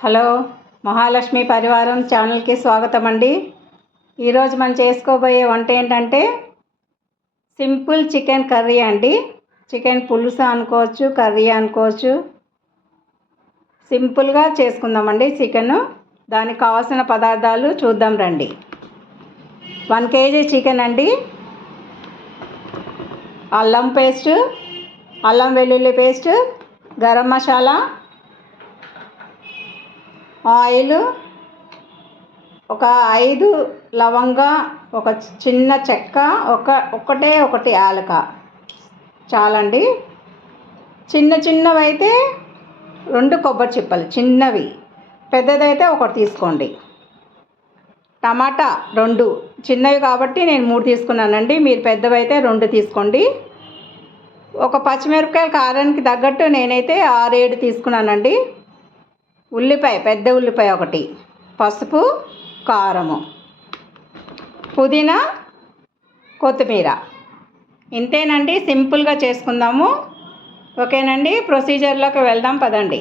Hello, Mahalakshmi పరివారం ఛానల్కి స్వాగతం అండి. ఈరోజు మనం చేసుకోబోయే వంట ఏంటంటే సింపుల్ చికెన్ కర్రీ అండి. చికెన్ పులుసు అనుకోవచ్చు, కర్రీ అనుకోవచ్చు. సింపుల్గా చేసుకుందామండి చికెన్. దానికి కావాల్సిన పదార్థాలు చూద్దాం రండి. 1 kg చికెన్ అండి. అల్లం పేస్ట్, అల్లం వెల్లుల్లి పేస్ట్, గరం మసాలా, ఆయిల్, ఒక 5 లవంగా, ఒక చిన్న చెక్క, ఒకటి యాలక చాలండి. చిన్నవి అయితే 2 కొబ్బరి చిప్పలు చిన్నవి, పెద్దదైతే ఒకటి తీసుకోండి. టమాటా 2 చిన్నవి కాబట్టి నేను 3 తీసుకున్నానండి. మీరు పెద్దవైతే 2 తీసుకోండి. ఒక పచ్చిమిరపకాయ కారానికి తగ్గట్టు నేనైతే 6-7 తీసుకున్నానండి. ఉల్లిపాయ, పెద్ద ఉల్లిపాయ 1, పసుపు, కారము, పుదీనా, కొత్తిమీర. ఇంతేనండి, సింపుల్గా చేసుకుందాము. ఓకేనండి, ప్రొసీజర్లోకి వెళ్దాం పదండి.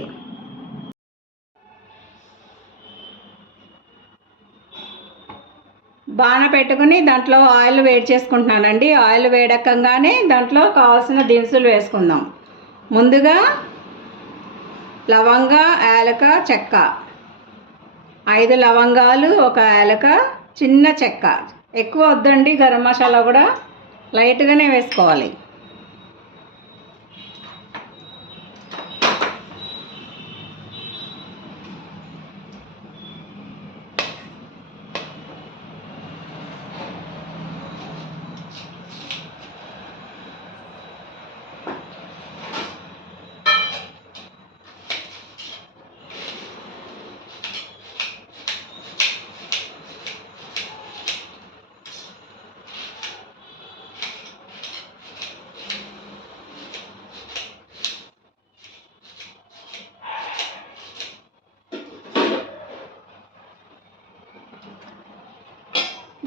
బాణ పెట్టుకుని దాంట్లో ఆయిల్ వేడి చేసుకుంటున్నానండి. ఆయిల్ వేడెక్కగానే దాంట్లో కావాల్సిన దినుసులు వేసుకుందాం. ముందుగా లవంగా, యాలక, చెక్క, 5 లవంగాలు, ఒక యాలక, చిన్న చెక్క. ఎక్కువ వద్దండి, గరం మసాలా కూడా లైట్గానే వేసుకోవాలి.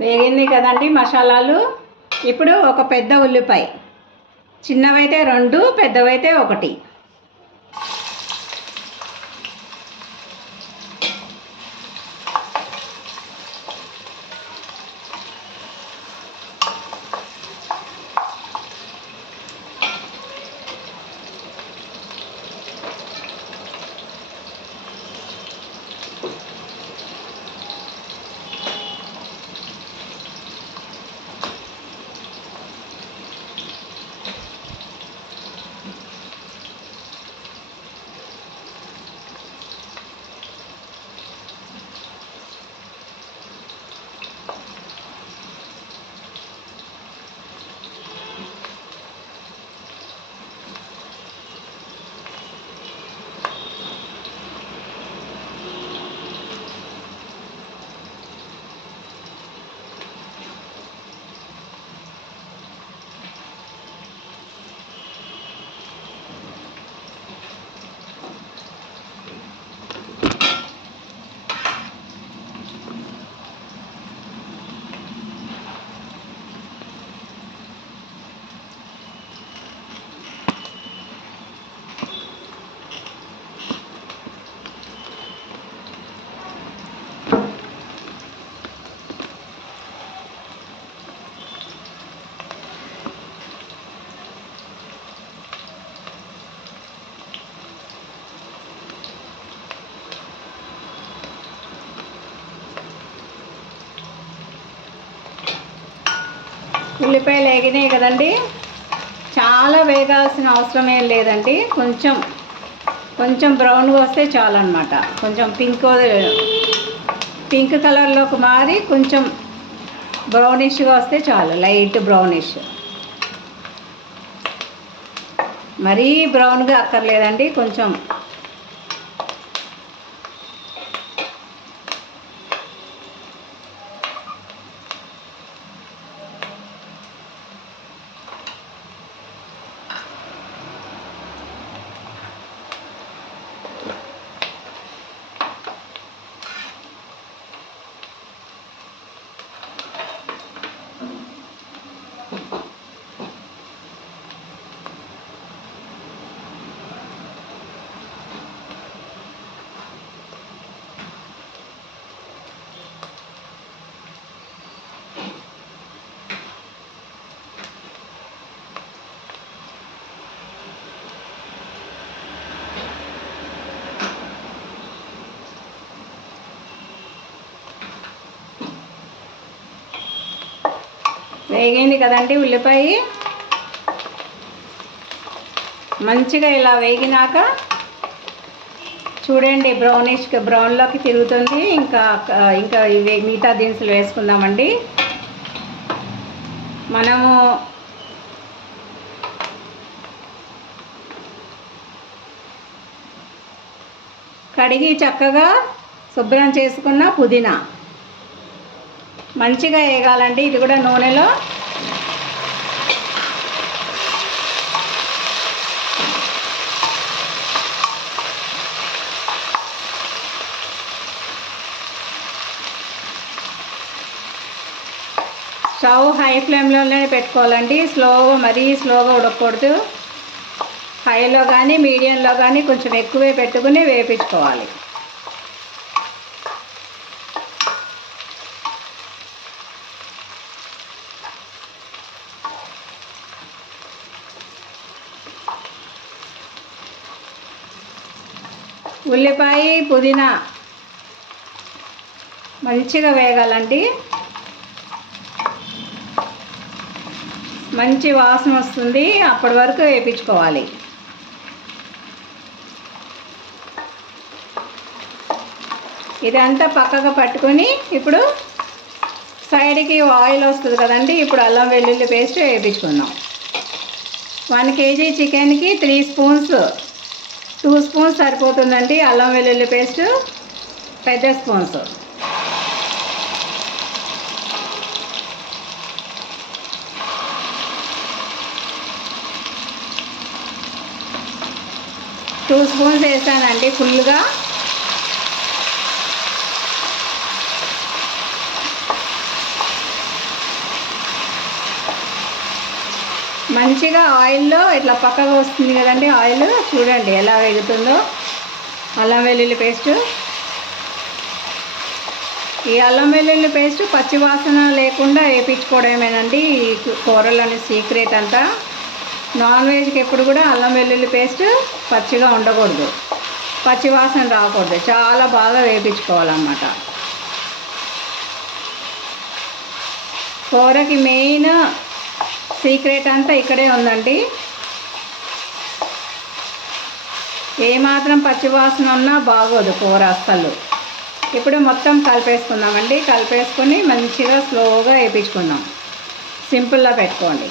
వేగింది కదండి మసాలాలు. ఇప్పుడు ఒక పెద్ద ఉల్లిపాయ, చిన్నవైతే 2, పెద్దవైతే 1. ఉల్లిపాయలు వేగినాయి కదండి. చాలా వేగాల్సిన అవసరం ఏం లేదండి. కొంచెం బ్రౌన్గా వస్తే చాలు అన్నమాట. కొంచెం పింక్ కలర్లోకి మారి కొంచెం బ్రౌనిష్గా వస్తే చాలు. లైట్ బ్రౌనిష్, మరీ బ్రౌన్గా అక్కర్లేదండి. కొంచెం వేగింది కదండి ఉల్లిపాయ. మంచిగా ఇలా వేగినాక చూడండి బ్రౌన్లోకి తిరుగుతుంది. ఇంకా ఇవి మిగతా దినుసులు వేసుకుందామండి. మనము కడిగి చక్కగా శుభ్రం చేసుకున్న పుదీనా మంచిగా వేగాలండి. ఇది కూడా నూనెలో స్టవ్ హై ఫ్లేమ్లోనే పెట్టుకోవాలండి. మరీ స్లోగా ఉడకకూడదు. హైలో కానీ మీడియంలో కానీ కొంచెం ఎక్కువే పెట్టుకుని వేపించుకోవాలి. ఉల్లిపాయ పుదీనా మంచిగా వేగాలండి. మంచి వాసన వస్తుంది. అప్పటి వరకు వేపించుకోవాలి. ఇదంతా పక్కగా పట్టుకొని ఇప్పుడు సైడ్కి ఆయిల్ వస్తుంది కదండి. ఇప్పుడు అల్లం వెల్లుల్లి పేస్ట్ వేయించుకుందాం. 1 kg చికెన్కి 3 స్పూన్స్ 2 స్పూన్స్ సరిపోతుందండి. అల్లం వెల్లుల్లి పేస్ట్ పెద్ద స్పూన్స్. టూ స్పూన్స్ వేసానండి ఫుల్గా. మంచిగా ఆయిల్లో ఇట్లా పక్కగా వస్తుంది కదండి ఆయిల్. చూడండి ఎలా వేగుతుందో అల్లం వెల్లుల్లి పేస్ట్. ఈ అల్లం వెల్లుల్లి పేస్ట్ పచ్చివాసన లేకుండా వేయించుకోవడమేనండి ఈ కూరలోని సీక్రెట్ అంతా. నాన్ వెజ్కి ఎప్పుడు కూడా అల్లం వెల్లుల్లి పేస్ట్ పచ్చిగా ఉండకూడదు, పచ్చివాసన రాకూడదు. చాలా బాగా వేయించుకోవాలన్నమాట. కూరకి మెయిన్ సీక్రెట్ అంతా ఇక్కడే ఉందండి. ఏమాత్రం పచ్చివాసన ఉన్నా బాగోదు కూర అస్సలు. ఇప్పుడు మొత్తం కలిపేసుకుందామండి. కలిపేసుకొని మంచిగా స్లోగా వేయించుకుందాం. సింపుల్గా పెట్టుకోండి.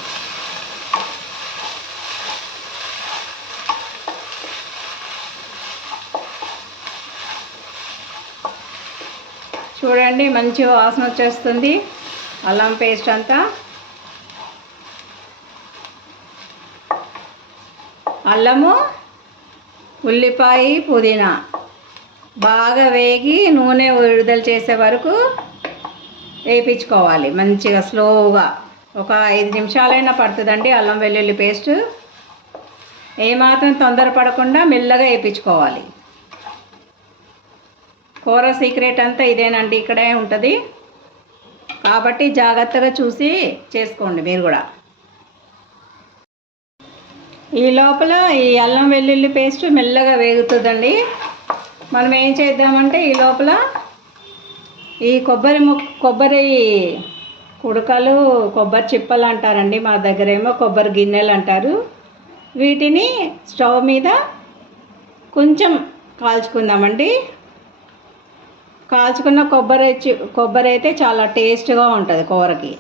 చూడండి మంచి వాసన వచ్చేస్తుంది అల్లం పేస్ట్ అంతా. అల్లము ఉల్లిపాయ పుదీనా బాగా వేగి నూనె విడుదల చేసే వరకు వేయించుకోవాలి మంచిగా స్లోగా. ఒక 5 నిమిషాలైనా పడుతుందండి అల్లం వెల్లుల్లి పేస్ట్. ఏమాత్రం తొందరపడకుండా మెల్లగా వేయించుకోవాలి. కూర సీక్రెట్ అంతా ఇదేనండి, ఇక్కడే ఉంటుంది. కాబట్టి జాగ్రత్తగా చూసి చేసుకోండి మీరు కూడా. ఈ లోపల ఈ అల్లం వెల్లుల్లి పేస్ట్ మెల్లగా వేగుతుందండి. మనం ఏం చేద్దామంటే ఈ లోపల ఈ కొబ్బరి కుడకలు, కొబ్బరి చిప్పలు అంటారండి, మా దగ్గర ఏమో కొబ్బరి గిన్నెలు అంటారు. వీటిని స్టవ్ మీద కొంచెం కాల్చుకుందామండి. కాల్చుకున్న కొబ్బరి అయితే చాలా టేస్ట్గా ఉంటుంది కూరకి.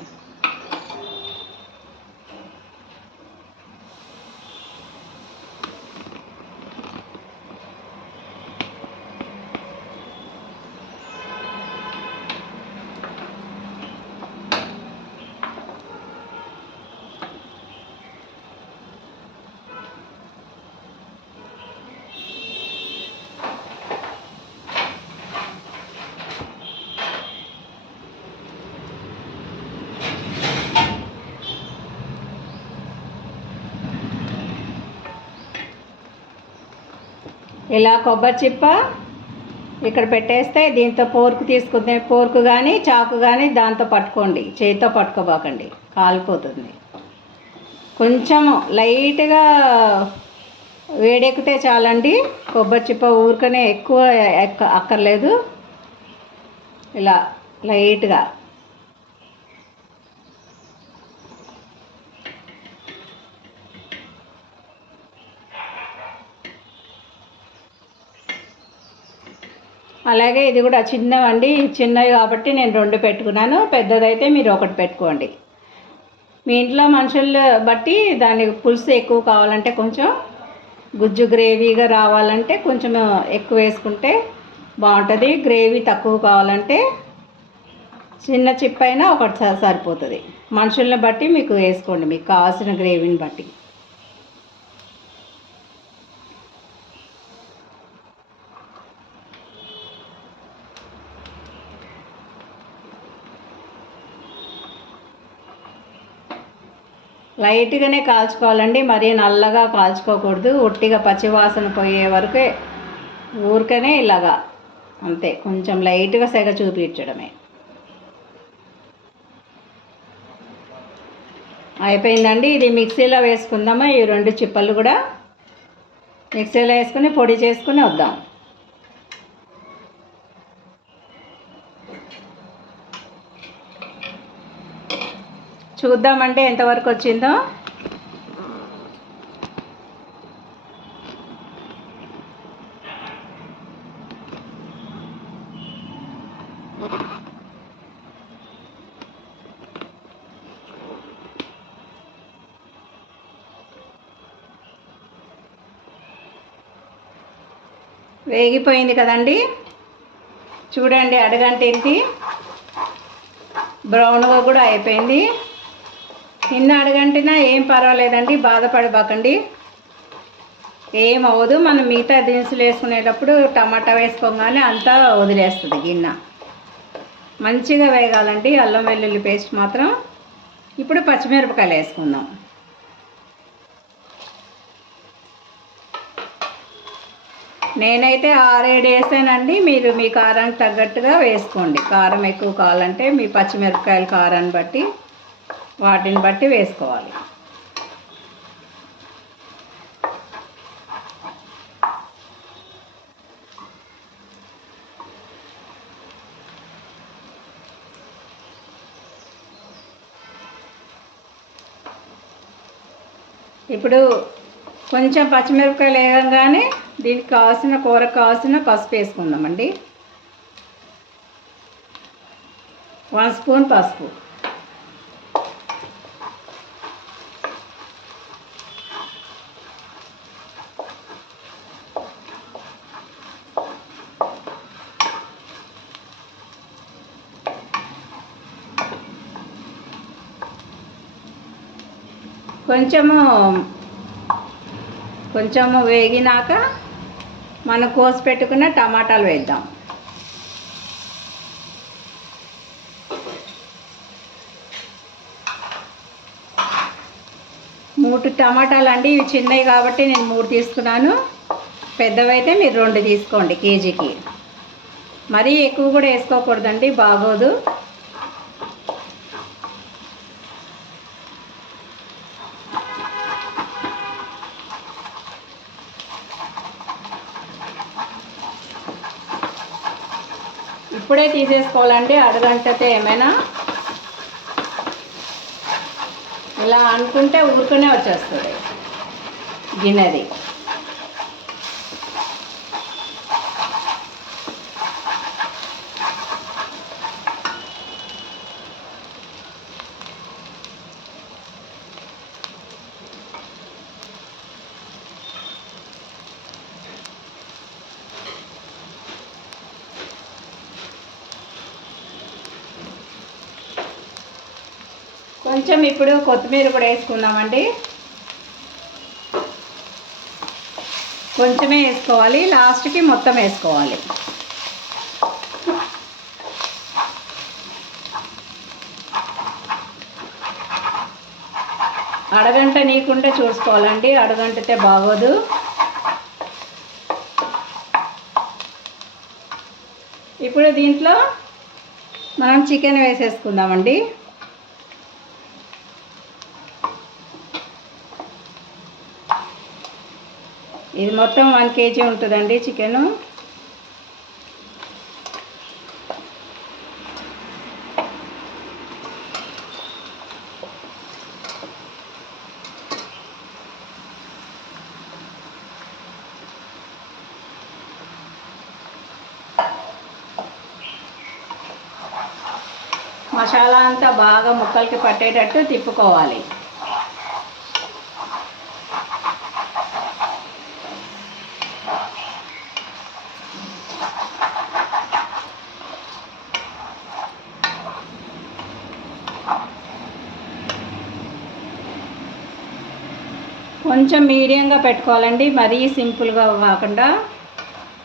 ఇలా కొబ్బరి చిప్ప ఇక్కడ పెట్టేస్తే దీంతో పోర్కు కానీ చాకు కానీ దాంతో పట్టుకోండి. చేతితో పట్టుకోబాకండి, కాలిపోతుంది. కొంచెం లైట్గా వేడెక్కితే చాలండి. కొబ్బరి చిప్ప ఊరికనే ఎక్కువ అక్కర్లేదు. ఇలా లైట్గా అలాగే ఇది కూడా చిన్నవండి, చిన్నవి కాబట్టి నేను 2 పెట్టుకున్నాను. పెద్దదైతే మీరు 1 పెట్టుకోండి. మీ ఇంట్లో మనుషులు బట్టి దానికి పులుసు ఎక్కువ కావాలంటే కొంచెం, గుజ్జు గ్రేవీగా రావాలంటే కొంచెం ఎక్కువ వేసుకుంటే బాగుంటుంది. గ్రేవీ తక్కువ కావాలంటే చిన్న చిప్ అయినా ఒకటి సరిపోతుంది. మనుషుల్ని బట్టి మీకు వేసుకోండి, మీకు కావాల్సిన గ్రేవీని బట్టి. లైట్గానే కాల్చుకోవాలండి, మరీ నల్లగా కాల్చుకోకూడదు. ఒట్టిగా పచ్చివాసన పోయే వరకే ఊరికనే ఇలాగా, అంతే, కొంచెం లైట్గా సెగ చూపించడమే. అయిపోయిందండి. ఇది మిక్సీలో వేసుకుందామా. ఈ 2 చిప్పలు కూడా మిక్సీలో వేసుకుని పొడి చేసుకుని వద్దాం. చూద్దామంటే ఎంతవరకు వచ్చిందో. వేగిపోయింది కదండి. చూడండి, అడుగంటింది, బ్రౌన్గా కూడా అయిపోయింది. చిన్న అడుగంటినా ఏం పర్వాలేదండి, బాధపడబాకండి, ఏమవ్వదు. మనం మిగతా దినుసులు వేసుకునేటప్పుడు టమాటా వేసుకోగానే అంతా వదిలేస్తుంది గిన్నె. మంచిగా వేగాలండి అల్లం వెల్లుల్లి పేస్ట్ మాత్రం. ఇప్పుడు పచ్చిమిరపకాయలు వేసుకుందాం. నేనైతే 6-7 వేసానండి. మీరు మీ కారానికి తగ్గట్టుగా వేసుకోండి. కారం ఎక్కువ కావాలంటే మీ పచ్చిమిరపకాయల కారాన్ని బట్టి, వాటిని బట్టి వేసుకోవాలి. ఇప్పుడు కొంచెం పచ్చిమిరపకాయలు వేయగానే దీనికి కావాల్సిన, కూరకు కావాల్సిన పసుపు వేసుకుందామండి. 1 స్పూన్ పసుపు, కొంచెము వేగినాక మనం కోసి పెట్టుకున్న టమాటాలు వేద్దాం. మూడు టమాటాలు అండి, ఇవి చిన్నవి కాబట్టి నేను 3 తీసుకున్నాను. పెద్దవైతే మీరు 2 తీసుకోండి కేజీకి. మరీ ఎక్కువ కూడా వేసుకోకూడదండి, బాగోదు. ఇప్పుడే తీసేసుకోవాలండి, అడుగంటతే ఏమైనా ఇలా అనుకుంటే ఊరుకునే వచ్చేస్తుంది గిన్నెది. కొంచెం ఇప్పుడు కొత్తిమీర కూడా వేసుకుందామండి. కొంచెమే వేసుకోవాలి, లాస్ట్కి మొత్తం వేసుకోవాలి. అడగంట నీకుంటే చూసుకోవాలండి, అడగంటితే బాగోదు. ఇప్పుడు దీంట్లో మనం చికెన్ వేసేసుకుందామండి. ఇది మొత్తం 1 కేజీ ఉంటుందండి చికెను. మసాలా అంతా బాగా ముక్కలకి పట్టేటట్టు తిప్పుకోవాలి. కొంచెం మీడియంగా పెట్టుకోవాలండి, మరీ సింపుల్గా కాకుండా,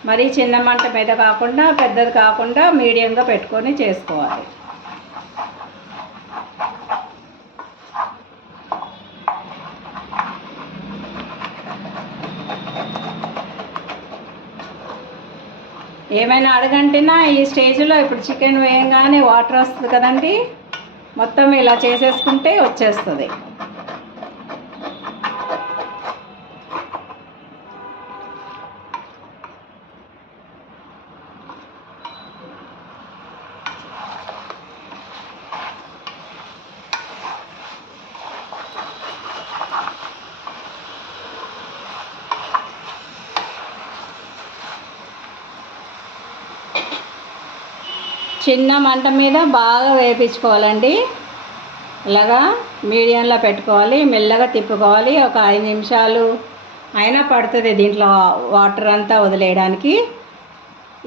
మరీ చిన్న మంట మీద కాకుండా, పెద్దది కాకుండా మీడియంగా పెట్టుకొని చేసుకోవాలి. ఏమైనా అడగంటినా ఈ స్టేజ్లో ఇప్పుడు చికెన్ వేయంగానే వాటర్ వస్తుంది కదండి, మొత్తం ఇలా చేసేసుకుంటే వచ్చేస్తుంది. చిన్న మంట మీద బాగా వేయించుకోవాలండి. ఇలాగా మీడియంలో పెట్టుకోవాలి, మెల్లగా తిప్పుకోవాలి. ఒక 5 నిమిషాలు అయినా పడుతుంది దీంట్లో వాటర్ అంతా వదిలేయడానికి.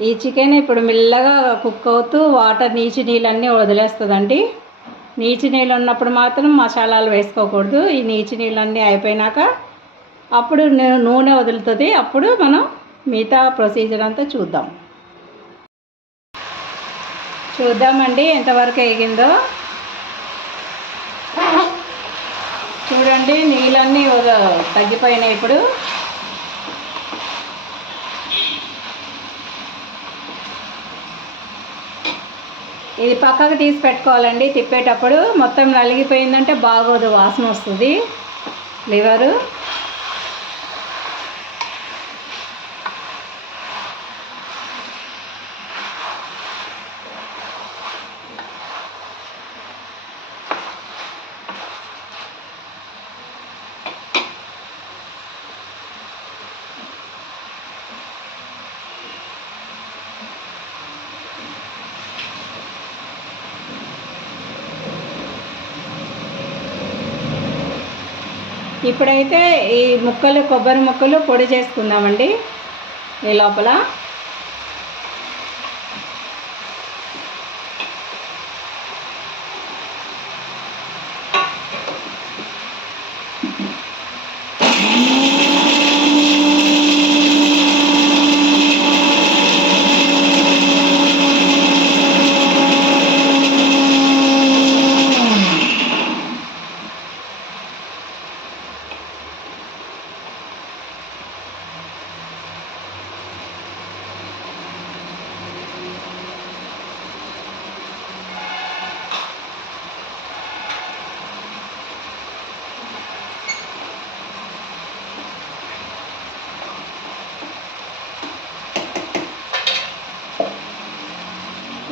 ఈ చికెన్ ఇప్పుడు మెల్లగా కుక్ అవుతూ నీచు నీళ్ళన్నీ వదిలేస్తుందండి. నీచు నీళ్ళు ఉన్నప్పుడు మాత్రం మసాలాలు వేసుకోకూడదు. ఈ నీచు నీళ్ళన్నీ అయిపోయినాక అప్పుడు నూనె వదులుతుంది. అప్పుడు మనం మిగతా ప్రొసీజర్ అంతా చూద్దామండి ఎంతవరకు ఎగిందో. చూడండి నీళ్ళన్నీ తగ్గిపోయినాయి. ఇప్పుడు ఇది పక్కకు తీసి పెట్టుకోవాలండి. తిప్పేటప్పుడు మొత్తం నలిగిపోయిందంటే బాగోదు, వాసన వస్తుంది లివరు. ఇప్పుడైతే ఈ కొబ్బరి ముక్కలు పొడి చేసుకుందామండి. ఈ లోపల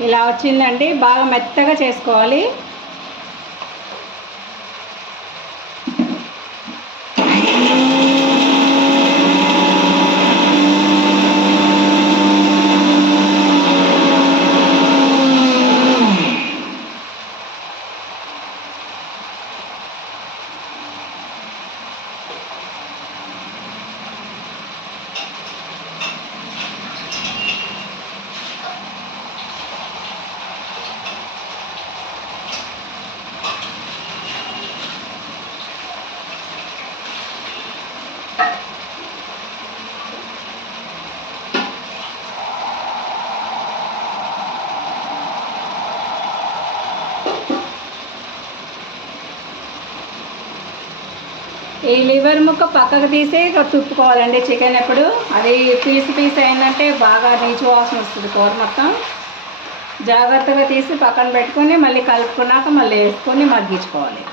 ఇలా వచ్చిందండి. బాగా మెత్తగా చేసుకోవాలి. ఈ లివర్ ముక్క పక్కకు తీసి తుప్పుకోవాలండి. చికెన్ ఎప్పుడు అది పీస్ అయిందంటే బాగా నీచు వాసన వస్తుంది కూర మొత్తం. జాగ్రత్తగా తీసి పక్కన పెట్టుకొని మళ్ళీ కలుపుకున్నాక మళ్ళీ వేసుకొని మగ్గించుకోవాలి.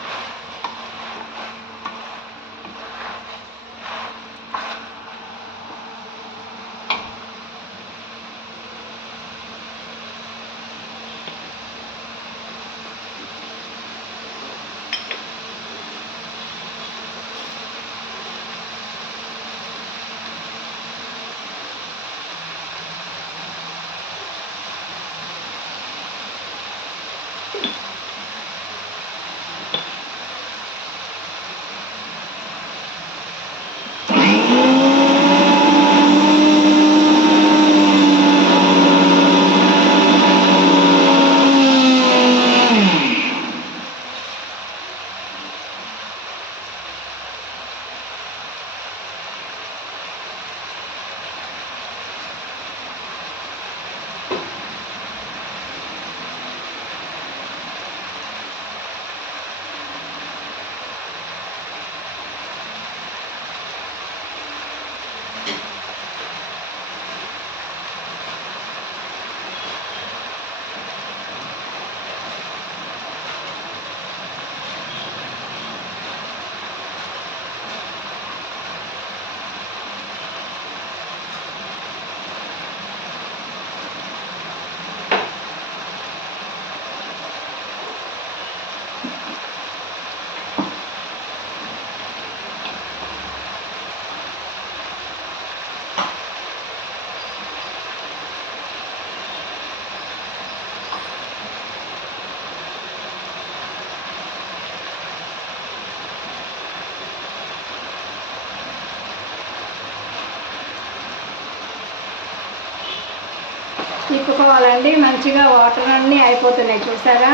తిప్పుకోవాలండి. మంచిగా వాటర్ అన్నీ అయిపోతున్నాయి చూసారా.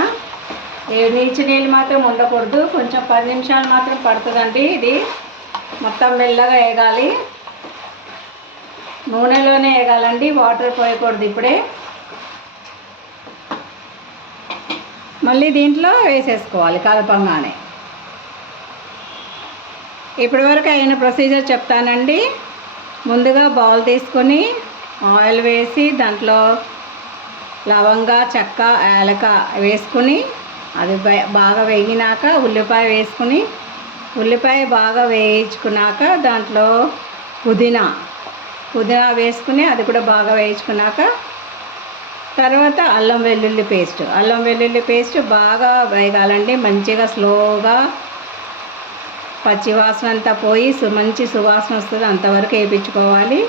నీళ్ళు మాత్రం ఉండకూడదు. కొంచెం 10 నిమిషాలు మాత్రం పడుతుందండి. ఇది మొత్తం మెల్లగా వేగాలి. నూనెలోనే వేగాలండి, వాటర్ పోయకూడదు. ఇప్పుడే మళ్ళీ దీంట్లో వేసేసుకోవాలి కలపంగానే. ఇప్పటివరకు అయిన ప్రొసీజర్ చెప్తానండి. ముందుగా బౌల్ తీసుకొని ఆయిల్ వేసి దాంట్లో లవంగ, చెక్క, యాలక వేసుకుని అది బాగా వేగినాక ఉల్లిపాయ వేసుకుని, ఉల్లిపాయ బాగా వేయించుకున్నాక దాంట్లో పుదీనా వేసుకుని అది కూడా బాగా వేయించుకున్నాక తర్వాత అల్లం వెల్లుల్లి పేస్ట్ బాగా వేగాలండి. మంచిగా స్లోగా పచ్చివాసన అంతా పోయి మంచి సువాసన వస్తుంది, అంతవరకు వేయించుకోవాలి.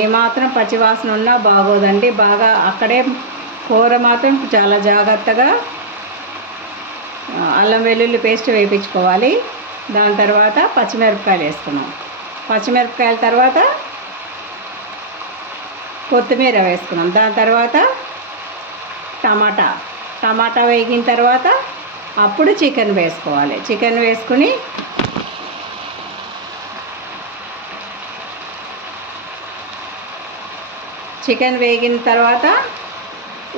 ఏమాత్రం పచ్చివాసన ఉన్నా బాగోదండి. బాగా అక్కడే కూర మాత్రం చాలా జాగ్రత్తగా అల్లం వెల్లుల్లి పేస్ట్ వేయించుకోవాలి. దాని తర్వాత పచ్చిమిరపకాయలు వేసుకున్నాం. పచ్చిమిరపకాయల తర్వాత కొత్తిమీర వేసుకున్నాం. దాని తర్వాత టమాటా వేగిన తర్వాత అప్పుడు చికెన్ వేసుకోవాలి. చికెన్ వేసుకుని చికెన్ వేగిన తర్వాత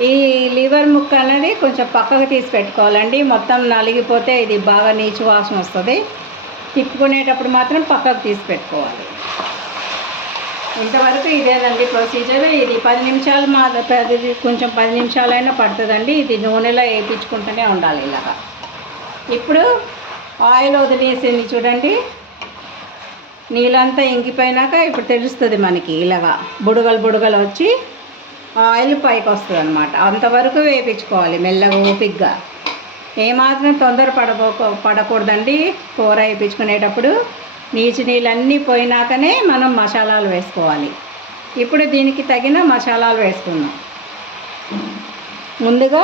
ఈ లివర్ ముక్క అనేది కొంచెం పక్కకు తీసి పెట్టుకోవాలండి. మొత్తం నలిగిపోతే ఇది బాగా నీచు వాసన వస్తుంది. తిప్పుకునేటప్పుడు మాత్రం పక్కకు తీసి పెట్టుకోవాలి. ఇంతవరకు ఇదేనండి ప్రొసీజర్. ఇది 10 నిమిషాలు కొంచెం 10 నిమిషాలైనా పడుతుందండి. ఇది నూనెలో వేయించుకుంటూనే ఉండాలి ఇలాగా. ఇప్పుడు ఆయిల్ వదిలేసింది చూడండి. నీళ్ళంతా ఇంకిపోయినాక ఇప్పుడు తెలుస్తుంది మనకి, ఇలాగా బుడగలు వచ్చి ఆయిల్ పైకి వస్తుంది అన్నమాట. అంతవరకు వేయించుకోవాలి మెల్లగా, ఓపిగ్గా. ఏమాత్రం తొందర పడకూడదండి. కూర వేయించుకునేటప్పుడు నీళ్ళన్నీ పోయినాకనే మనం మసాలాలు వేసుకోవాలి. ఇప్పుడు దీనికి తగిన మసాలాలు వేసుకుందాం. ముందుగా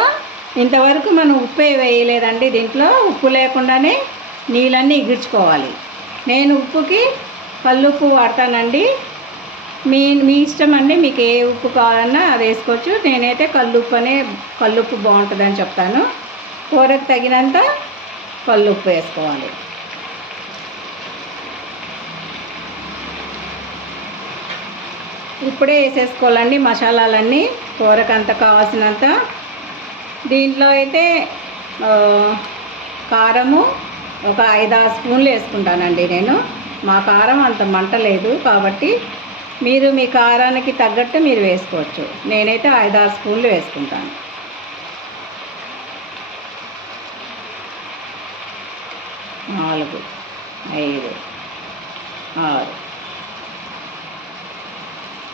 ఇంతవరకు మనం ఉప్పు వేయలేదండి. దీంట్లో ఉప్పు లేకుండానే నీళ్ళన్నీ ఎగిర్చుకోవాలి. నేను ఉప్పుకి కల్లుప్పు వాడతానండి. మీ ఇష్టం అండి. మీకు ఏ ఉప్పు కావాలన్నా అది వేసుకోవచ్చు. నేనైతే కల్లుప్పు బాగుంటుందని చెప్తాను. కూరకు తగినంత కల్లుప్పు వేసుకోవాలి. ఇప్పుడే వేసేసుకోవాలండి మసాలాలన్నీ, కూరకు అంత కావాల్సినంత. దీంట్లో అయితే కారము ఒక 5-6 స్పూన్లు వేసుకుంటానండి నేను. మా కారం అంత మంట లేదు కాబట్టి మీరు మీ కారానికి తగ్గట్టు మీరు వేసుకోవచ్చు. నేనైతే 5-6 స్పూన్లు వేసుకుంటాను. నాలుగు, 5, 6.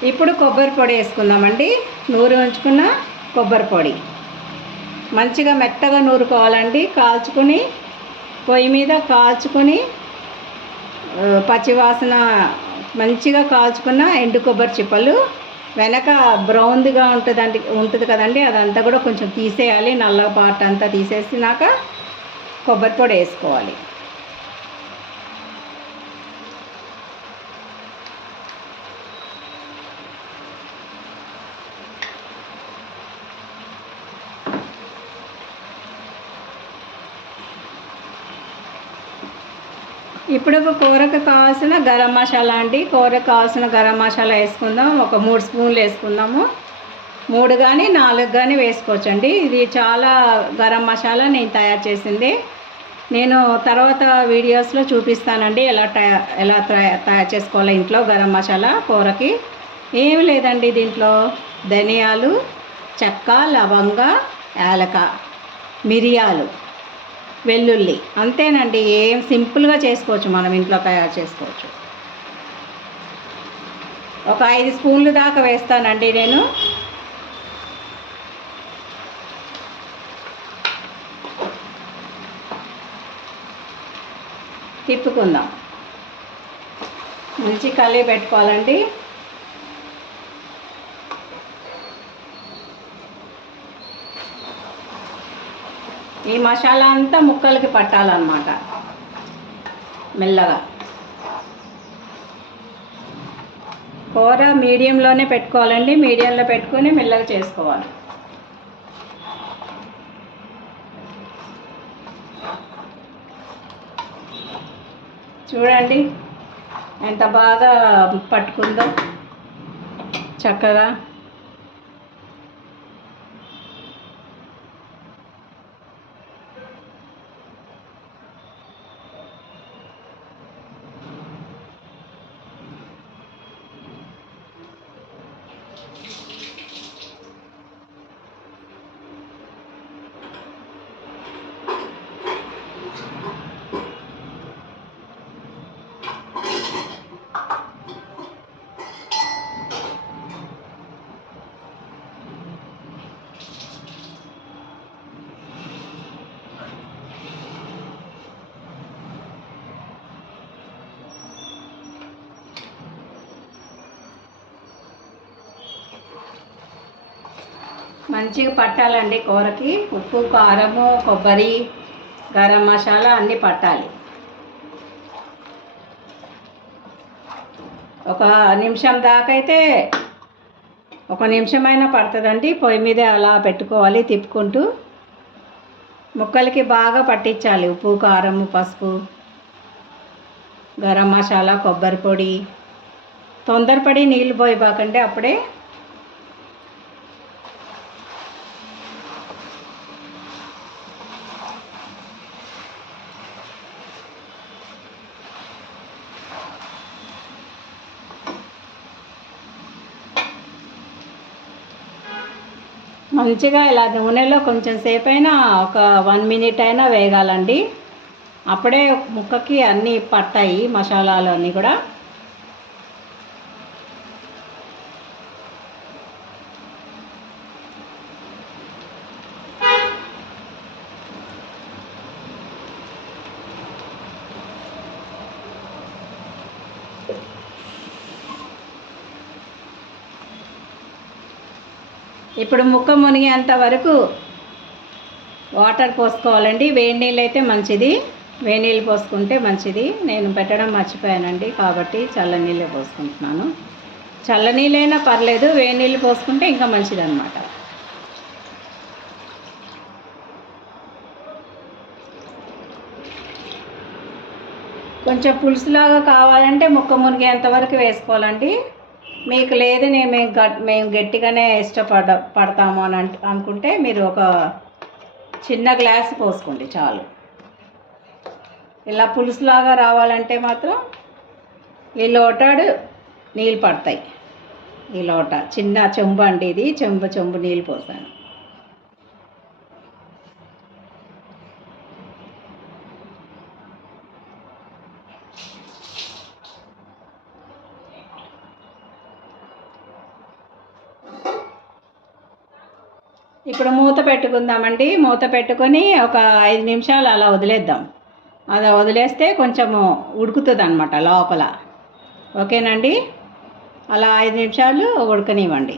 ఇప్పుడు కొబ్బరి పొడి వేసుకుందామండి. నూరు ఉంచుకున్న కొబ్బరి పొడి మంచిగా మెత్తగా నూరుకోవాలండి. కాల్చుకొని పొయ్యి మీద కాల్చుకొని పచ్చివాసన మంచిగా కాల్చుకున్న ఎండు కొబ్బరి చిప్పలు వెనక బ్రౌన్గా ఉంటుంది కదండి, అదంతా కూడా కొంచెం తీసేయాలి. నల్ల పార్ట్ అంతా తీసేసినాక కొబ్బరి పొడి వేసుకోవాలి. ఇప్పుడు కూరకు కావాల్సిన గరం మసాలా అండి. కూరకు కావాల్సిన గరం మసాలా వేసుకుందాం. ఒక 3 స్పూన్లు వేసుకుందాము. 3 కానీ 4 కానీ వేసుకోవచ్చండి. ఇది చాలా గరం మసాలా నేను తయారు చేసింది. నేను తర్వాత వీడియోస్లో చూపిస్తానండి ఎలా తయారు చేసుకోవాలో ఇంట్లో గరం మసాలా కూరకి. ఏమి లేదండి, దీంట్లో ధనియాలు, చెక్క, లవంగ, యాలక, మిరియాలు, వెల్లుల్లి, అంతేనండి. ఏం సింపుల్గా చేసుకోవచ్చు, మనం ఇంట్లో తయారు చేసుకోవచ్చు. ఒక 5 స్పూన్లు దాకా వేస్తానండి నేను. తిప్పుకుందాం. మంచి కలిపి పెట్టుకోవాలండి. ఈ మసాలా అంతా ముక్కలకి పట్టాలన్నమాట మెల్లగా. కూర మీడియంలోనే పెట్టుకోవాలండి. మీడియంలో పెట్టుకొని మెల్లగా చేసుకోవాలి. చూడండి ఎంత బాగా పట్టుకుందో చక్కగా. మంచిగా పట్టాలండి కూరకి. ఉప్పు, కారము, కొబ్బరి, గరం మసాలా అన్నీ పట్టాలి. ఒక నిమిషం దాకా అయితే, ఒక నిమిషమైనా పడుతుందండి. పొయ్యి మీద అలా పెట్టుకోవాలి తిప్పుకుంటూ. ముక్కలకి బాగా పట్టించాలి ఉప్పు, కారము, పసుపు, గరం మసాలా, కొబ్బరి పొడి. తొందరపడి నీళ్ళు పోయిబాకండి అప్పుడే. మంచిగా ఇలా నూనెలో కొంచెం సేపు అయినా, ఒక 1 మినిట్ అయినా వేగాలండి. అప్పుడే ముక్కకి అన్నీ పట్టాయి మసాలాలు అన్నీ కూడా. ఇప్పుడు ముక్క మునిగేంత వరకు వాటర్ పోసుకోవాలండి. వేడి నీళ్ళు అయితే మంచిది, వేడి నీళ్ళు పోసుకుంటే మంచిది. నేను పెట్టడం మర్చిపోయానండి కాబట్టి చల్లనీళ్ళే పోసుకుంటున్నాను. చల్లనీళ్ళైనా పర్లేదు, వేడి నీళ్ళు పోసుకుంటే ఇంకా మంచిది అన్నమాట. కొంచెం పులుసులాగా కావాలంటే ముక్క మునిగేంత వరకు వేసుకోవాలండి. మీకు లేదు మేము గట్టిగానే పడతాము అని అనుకుంటే మీరు ఒక చిన్న గ్లాస్ పోసుకోండి చాలు. ఇలా పులుసులాగా రావాలంటే మాత్రం ఈ లోటాడు నీళ్ళు పడతాయి. ఈ లోట చిన్న చెంబు అండి ఇది, చెంబు నీళ్ళు పోసాను. ఇప్పుడు మూత పెట్టుకుందామండి. మూత పెట్టుకొని ఒక 5 నిమిషాలు అలా వదిలేద్దాం. అలా వదిలేస్తే కొంచెము ఉడుకుతుంది అన్నమాట లోపల. ఓకేనండి, అలా 5 నిమిషాలు ఉడకనివ్వండి.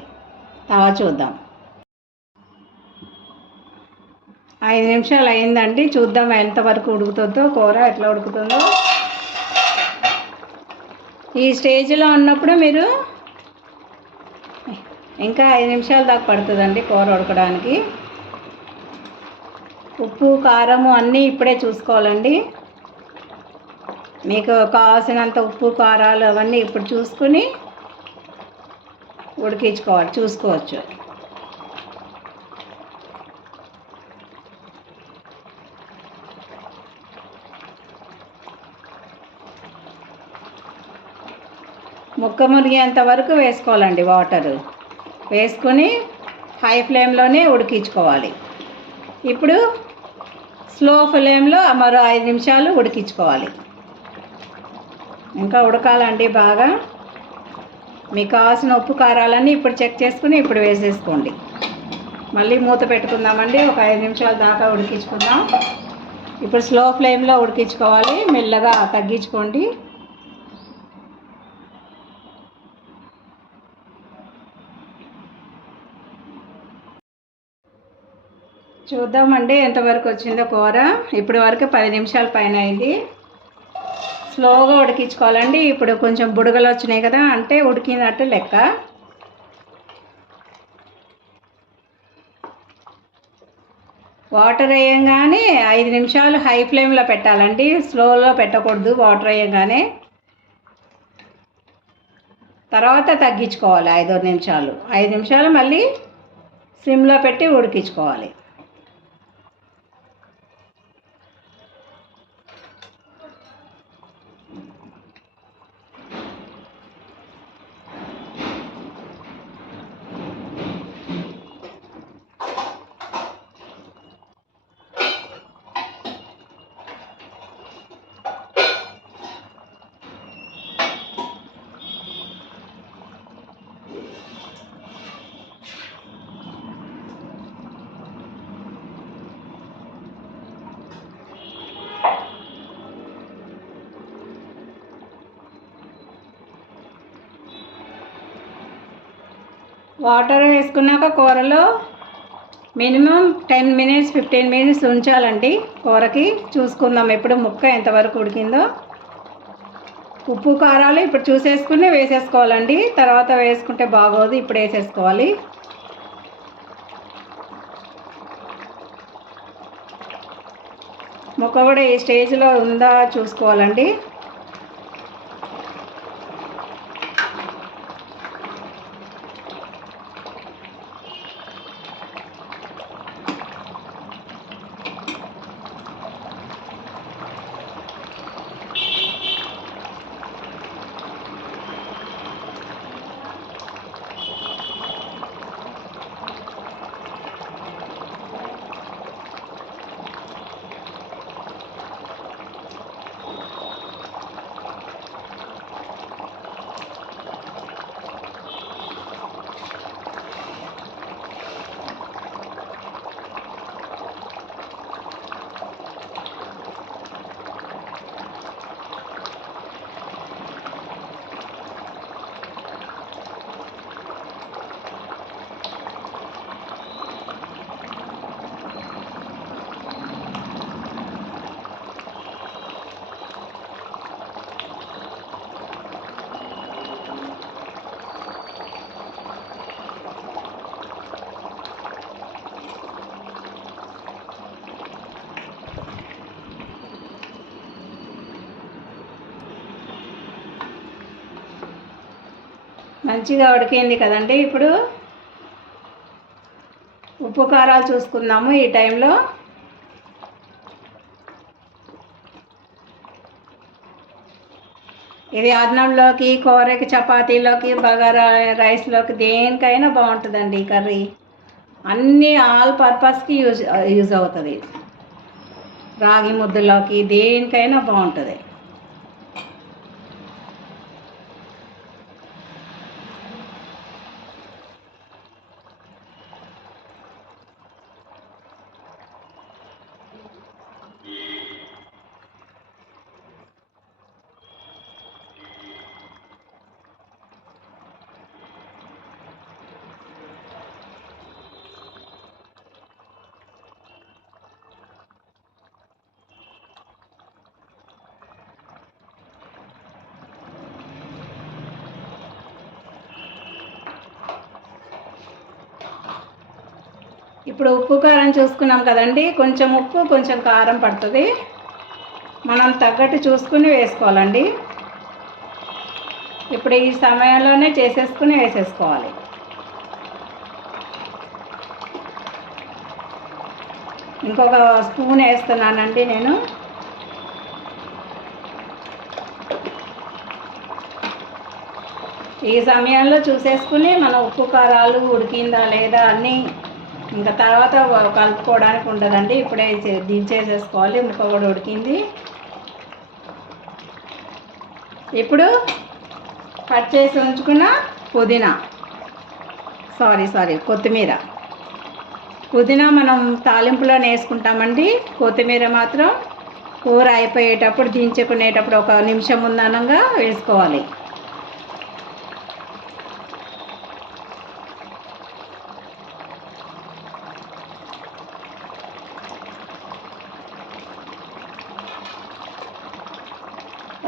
తర్వాత చూద్దాం. 5 నిమిషాలు అయిందండి. చూద్దాం ఎంతవరకు ఉడుకుతుందో, కూర ఎట్లా ఉడుకుతుందో. ఈ స్టేజ్లో ఉన్నప్పుడు మీరు ఇంకా 5 నిమిషాల దాకా పడుతుందండి కూర ఉడకడానికి. ఉప్పు, కారము అన్నీ ఇప్పుడే చూసుకోవాలండి. మీకు కావాల్సినంత ఉప్పు, కారాలు అవన్నీ ఇప్పుడు చూసుకుని చూసుకోవచ్చు. ముక్క మునిగేంత వరకు వేసుకోవాలండి వాటరు. వేసుకొని హై ఫ్లేమ్లోనే ఉడికించుకోవాలి. ఇప్పుడు స్లో ఫ్లేమ్లో మరో 5 నిమిషాలు ఉడికించుకోవాలి. ఇంకా ఉడకాలండి బాగా. మీకు కావాల్సిన ఉప్పు, కారాలన్నీ ఇప్పుడు చెక్ చేసుకుని ఇప్పుడు వేసేసుకోండి. మళ్ళీ మూత పెట్టుకుందామండి. ఒక 5 నిమిషాల దాకా ఉడికించుకుందాం. ఇప్పుడు స్లో ఫ్లేమ్లో ఉడికించుకోవాలి, మెల్లగా తగ్గించుకోండి. చూద్దామండి ఎంతవరకు వచ్చిందో కూర. ఇప్పటి వరకు 10 నిమిషాల పైన అయింది. స్లోగా ఉడికించుకోవాలండి. ఇప్పుడు కొంచెం బుడగలు వచ్చినాయి కదా, అంటే ఉడికినట్టు లెక్క. వాటర్ వేయంగానే 5 నిమిషాలు హై ఫ్లేమ్లో పెట్టాలండి, స్లోలో పెట్టకూడదు. వాటర్ వేయంగానే తర్వాత తగ్గించుకోవాలి 5 నిమిషాలు. 5 నిమిషాలు మళ్ళీ సిమ్లో పెట్టి ఉడికించుకోవాలి. వాటర్ వేసుకున్నాక కూరలో మినిమం 10 మినిట్స్ 15 మినిట్స్ ఉంచాలండి. కూరకి చూసుకుందాం ఎప్పుడు ముక్క ఎంతవరకు ఉడికిందో. ఉప్పు కారాలు ఇప్పుడు చూసేసుకుని వేసేసుకోవాలండి, తర్వాత వేసుకుంటే బాగోదు, ఇప్పుడు వేసేసుకోవాలి. ముక్క కూడా ఈ స్టేజ్లో ఉందా చూసుకోవాలండి. మంచిగా ఉడికింది కదండి. ఇప్పుడు ఉప్పు కారాలు చూసుకుందాము ఈ టైంలో. ఇది అన్నంలోకి, కూరకి, చపాతీలోకి, బగారా రైస్లోకి, దేనికైనా బాగుంటుందండి ఈ కర్రీ. అన్నీ ఆల్ పర్పస్కి యూజ్ అవుతుంది. రాగి ముద్దలోకి దేనికైనా బాగుంటుంది. ఇప్పుడు ఉప్పు కారం చూసుకున్నాం కదండి, కొంచెం ఉప్పు కొంచెం కారం పడుతుంది. మనం తగ్గట్టు చూసుకుని వేసుకోవాలండి. ఇప్పుడు ఈ సమయంలోనే చేసేసుకుని వేసేసుకోవాలి. ఇంకొక స్పూన్ వేస్తున్నానండి నేను. ఈ సమయంలో చూసేసుకుని మనం ఉప్పు కారాలు ఉడికిందా లేదా అన్నీ ఇంకా తర్వాత కలుపుకోవడానికి ఉండదండి. ఇప్పుడే దించేసేసుకోవాలి. ముక్క కూడా ఉడికింది. ఇప్పుడు కట్ చేసి ఉంచుకున్న పుదీనా కొత్తిమీర. పుదీనా మనం తాలింపులో వేసుకుంటామండి. కొత్తిమీర మాత్రం కూర అయిపోయేటప్పుడు దించుకునేటప్పుడు 1 నిమిషం ముందనంగా వేసుకోవాలి.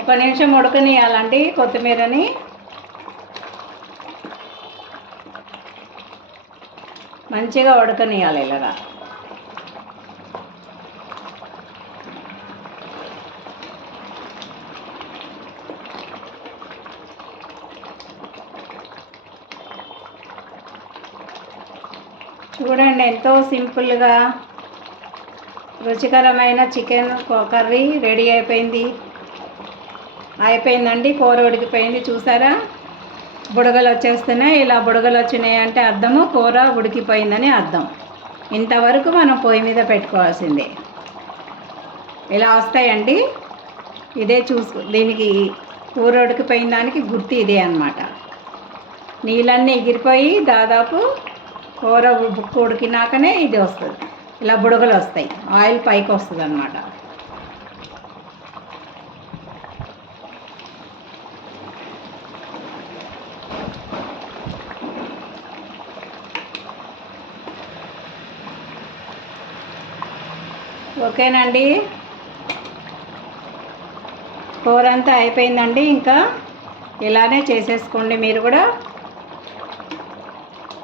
ఒక నిమిషం ఉడకనియాలండి కొత్తిమీరని. మంచిగా ఉడకనియాలి ఇలాగా. చూడండి ఎంతో సింపుల్గా రుచికరమైన చికెన్ కర్రీ రెడీ అయిపోయిందండి. కూర ఉడికిపోయింది. చూసారా, బుడగలు వచ్చేస్తున్నాయి. ఇలా బుడగలు వచ్చినాయి అంటే అర్థము కూర ఉడికిపోయిందని అర్థం. ఇంతవరకు మనం పొయ్యి మీద పెట్టుకోవాల్సిందే. ఇలా వస్తాయండి. ఇదే దీనికి కూర ఉడికిపోయిన దానికి గుర్తు ఇదే అన్నమాట. నీళ్ళన్నీ ఎగిరిపోయి దాదాపు కూర ఉడికినాకనే ఇది వస్తుంది. ఇలా బుడగలు వస్తాయి, ఆయిల్ పైకి వస్తుంది అన్నమాట. ఓకేనండి, కూర అంతా అయిపోయిందండి. ఇంకా ఇలానే చేసేసుకోండి మీరు కూడా.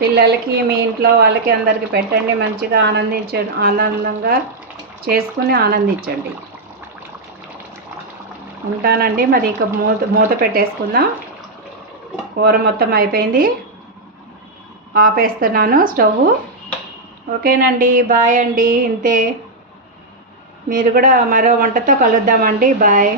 పిల్లలకి, మీ ఇంట్లో వాళ్ళకి అందరికీ పెట్టండి. మంచిగా ఆనందంగా చేసుకుని ఆనందించండి. ఉంటానండి మరి. ఇక మూత పెట్టేసుకుందాం. కూర మొత్తం అయిపోయింది. ఆపేస్తున్నాను స్టవ్. ఓకేనండి, బాయ్ అండి. ఇంతే. మీరు కూడా మరో వంటతో కలుద్దామండి. బాయ్.